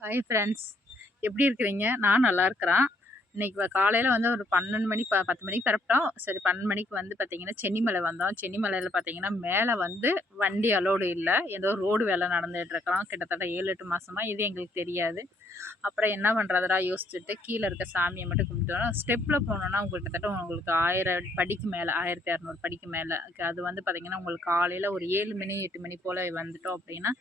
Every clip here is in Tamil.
ஹாய் ஃப்ரெண்ட்ஸ் எப்படி இருக்கிறீங்க? நான் நல்லா இருக்கிறேன். இன்றைக்கி காலையில் வந்து ஒரு பன்னெண்டு மணி ப பத்து மணிக்கு பரப்பிட்டோம் சரி பன்னெண்டு மணிக்கு வந்து பார்த்திங்கன்னா சென்னிமலை வந்தோம். சென்னிமலையில் பார்த்திங்கன்னா மேலே வந்து வண்டி அலோடு இல்லை. ஏதோ ரோடு வேலை நடந்துகிட்ருக்கலாம் கிட்டத்தட்ட ஏழு எட்டு மாதமாக இது எங்களுக்கு தெரியாது. அப்புறம் என்ன பண்ணுறதுடா யோசிச்சுட்டு கீழே இருக்க சாமியை மட்டும் கும்பிட்டோம் ஸ்டெப்பில் போனோன்னா உங்களுக்கு கிட்டத்தட்ட உங்களுக்கு ஆயிரம் படிக்கு மேலே ஆயிரத்தி இரநூறு படிக்கு மேலே. அது வந்து பார்த்திங்கன்னா உங்களுக்கு காலையில் ஒரு ஏழு மணி எட்டு மணி போல் வந்துட்டோம் அப்படின்னா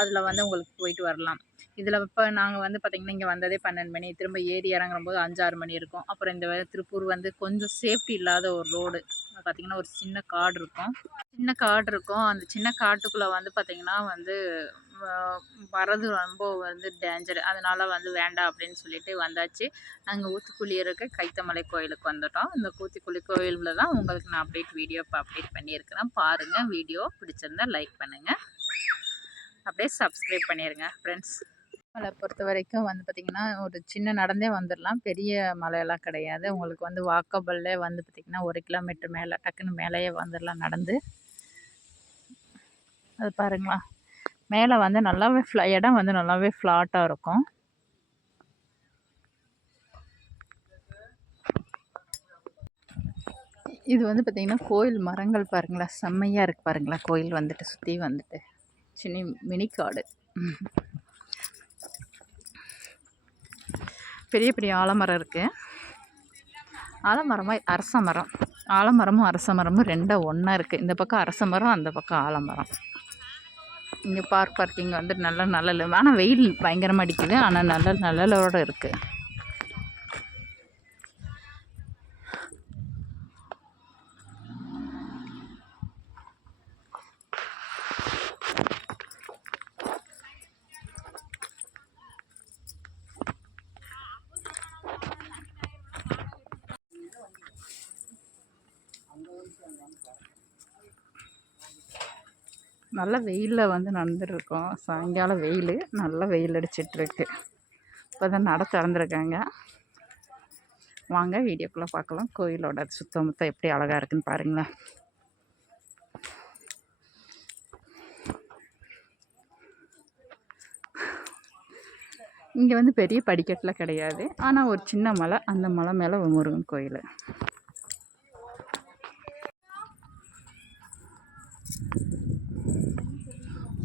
அதில் வந்து உங்களுக்கு போயிட்டு வரலாம். இதில் இப்போ நாங்கள் வந்து பார்த்திங்கன்னா இங்கே வந்ததே பன்னெண்டு மணி. திரும்ப ஏறி இறங்குறம்போது அஞ்சாறு மணி இருக்கும். அப்புறம் இந்த திருப்பூர் வந்து கொஞ்சம் சேஃப்டி இல்லாத ஒரு ரோடு பார்த்திங்கன்னா ஒரு சின்ன காடு இருக்கும். சின்ன காடு இருக்கும். அந்த சின்ன காட்டுக்குள்ளே வந்து பார்த்திங்கன்னா வந்து வரது ரொம்ப வந்து டேஞ்சர் அதனால் வந்து வேண்டாம் அப்படின்னு சொல்லிட்டு வந்தாச்சு. நாங்கள் ஊத்துக்குழி இருக்க கைத்தமலை கோயிலுக்கு வந்துட்டோம். இந்த கூத்துக்குழி கோயிலில் தான் உங்களுக்கு நான் அப்டேட் வீடியோ இப்போ அப்டேட் பண்ணியிருக்கிறேன். பாருங்கள் வீடியோ பிடிச்சிருந்தா லைக் பண்ணுங்கள் அப்படியே சப்ஸ்கிரைப் பண்ணிடுங்க ஃப்ரெண்ட்ஸ் மலை பொறுத்த வரைக்கும் வந்து பார்த்திங்கன்னா ஒரு சின்ன நடந்தே வந்துடலாம் பெரிய மலையெல்லாம் கிடையாது. உங்களுக்கு வந்து வாக்கபல்லே வந்து பார்த்திங்கன்னா ஒரு கிலோமீட்டர் மேலே டக்குன்னு மேலேயே வந்துடலாம் நடந்து. அது பாருங்களா. மேலே வந்து நல்லாவே ஃப்ளா இடம் வந்து நல்லாவே ஃப்ளாட்டாக இருக்கும். இது வந்து பார்த்திங்கன்னா கோயில் மரங்கள் பாருங்களா. செம்மையாக இருக்குது பாருங்களா கோயில் வந்துட்டு சுற்றி வந்துட்டு. சின்ன மினிக்காடு பெரிய பெரிய ஆலமரம் இருக்குது ஆலமரமாக அரச மரம். ஆலமரமும் அரச மரமும் ரெண்டும் ஒன்றா இருக்குது இந்த பக்கம் அரச மரம் அந்த பக்கம் ஆலமரம். இங்கே பார்க் பார்க்கிங் வந்து நல்ல நல்ல ஆனால் வெயில் பயங்கரமாக அடிக்குது. ஆனால் நல்ல நல்லலோடு இருக்குது நல்ல வெயிலில் வந்து நடந்துட்டுருக்கோம் சாயங்காலம் வெயில் நல்ல வெயில் அடிச்சிட்ருக்கு. இப்போ தான் நட திறந்துருக்காங்க. வாங்க வீடியோக்குள்ளே பார்க்கலாம் கோயிலோட சுத்தமுத்தம் எப்படி அழகாக இருக்குன்னு பாருங்களேன். இங்கே வந்து பெரிய படிக்கட்டில் கிடையாது. ஆனால் ஒரு சின்ன மலை அந்த மலை மேலே முருகன் கோயில்.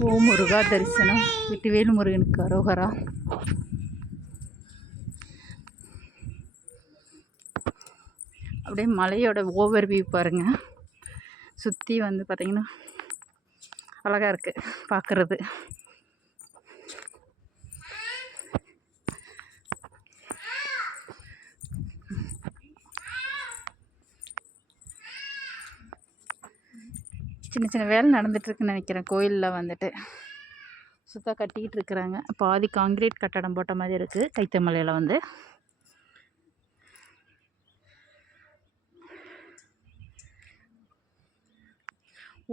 ஓ முருகா தரிசனம் வெட்டிவேலு முருகனுக்கு அரோகரா அப்படியே மலையோட ஓவர் வியூ பாருங்கள் சுற்றி வந்து பார்த்திங்கன்னா அழகாக இருக்குது பார்க்குறது சின்ன சின்ன வேலை நடந்துகிட்ருக்குன்னு நினைக்கிறேன். கோயிலில் வந்துட்டு. சுத்தம் கட்டிக்கிட்டு இருக்கிறாங்க பாதி காங்கிரீட் கட்டடம் போட்ட மாதிரி இருக்குது கைத்தமலையில் வந்து.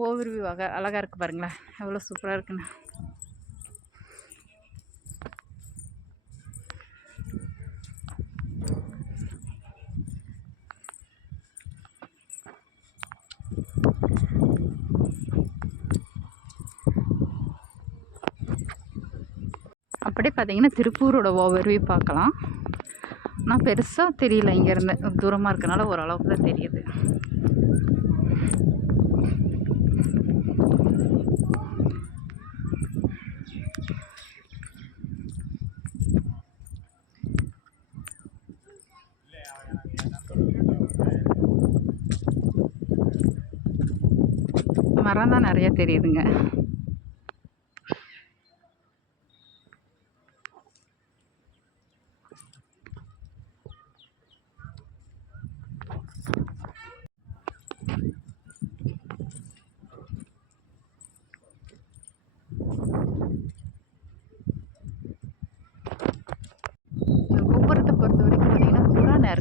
ஓவர் வியூ அழகாக இருக்குது பாருங்களேன். எவ்வளோ சூப்பராக இருக்குன்னு. அப்படியே பார்த்தீங்கன்னா திருப்பூரோட ஓவர்வியூ பார்க்கலாம். ஆனால் பெருசாக தெரியல இங்கேருந்து. தூரமாக இருக்கனால ஓரளவுக்கு தான் தெரியுது. மரம் தான் நிறையா தெரியுதுங்க.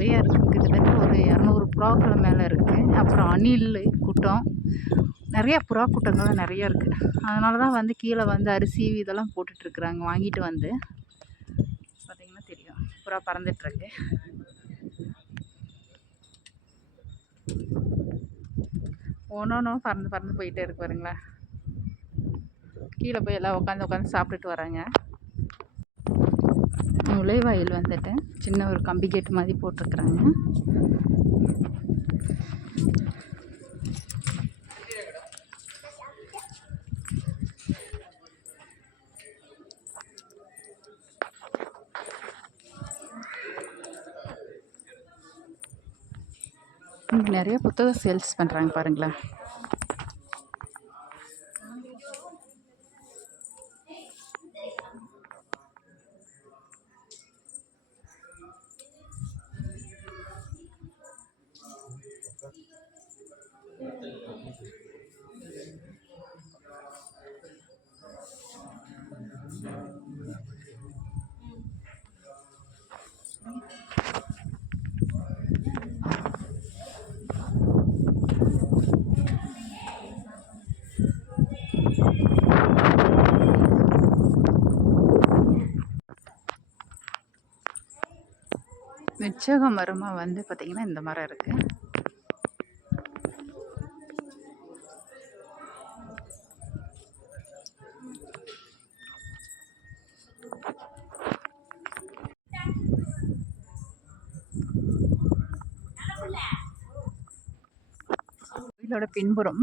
நிறைய இருக்குது. கிட்டத்தட்ட ஒரு இரநூறு புறாக்கள் மேலே இருக்குது அப்புறம் அணில் கூட்டம். நிறையா புறா கூட்டங்கள்லாம் நிறையா இருக்குது அதனால தான் வந்து கீழே வந்து அரிசி இதெல்லாம் போட்டுட்ருக்குறாங்க வாங்கிட்டு வந்து. பார்த்திங்கன்னா தெரியும். புறா பறந்துட்டுருக்கு ஒன்றும் பறந்து பறந்து போயிட்டே இருக்கு பாருங்களேன். கீழே போய் எல்லாம் உட்காந்து உட்காந்து சாப்பிட்டுட்டு வராங்க. நுழைவாயில் வந்துட்டு சின்ன ஒரு கம்பி கேட் மாதிரி போட்டிருக்குறாங்க. நிறைய புத்தகம் சேல்ஸ் பண்ணுறாங்க பாருங்களேன். மிச்சக மரமாக வந்து பார்த்திங்கன்னா இந்த மரம் இருக்குது கோயிலோட பின்புறம்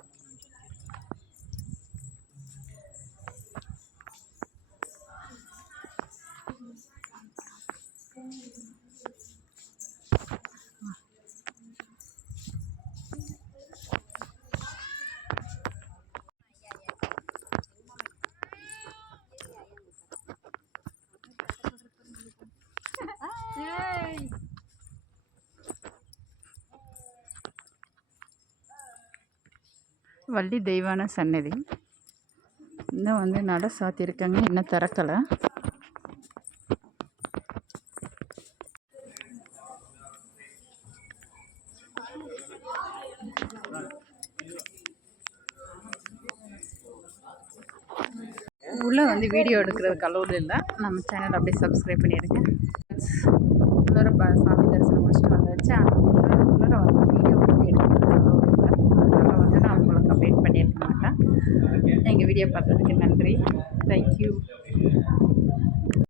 வள்ளி தெய்வான சன்னதி இன்னும் வந்து நட சாத்தியிருக்காங்க இன்னும் திறக்கலை. உள்ளே வந்து வீடியோ எடுக்கிறதுக்கு அலோடு இல்லை. நம்ம சேனல் அப்படியே சப்ஸ்கிரைப் பண்ணிடுங்க. உள்ளார சாமி தரிசனம் முடிச்சுட்டு வந்தாச்சு. உள்ளார உள்ளார வந்து வீடியோ வந்து எடுக்கிறதுக்கு அலோடு இல்லை அதனால் வந்து நான் உங்களுக்கு அப்டேட் பண்ணியிருக்க மாட்டேன் எங்கள் வீடியோ பார்த்ததுக்கு நன்றி. தேங்க்யூ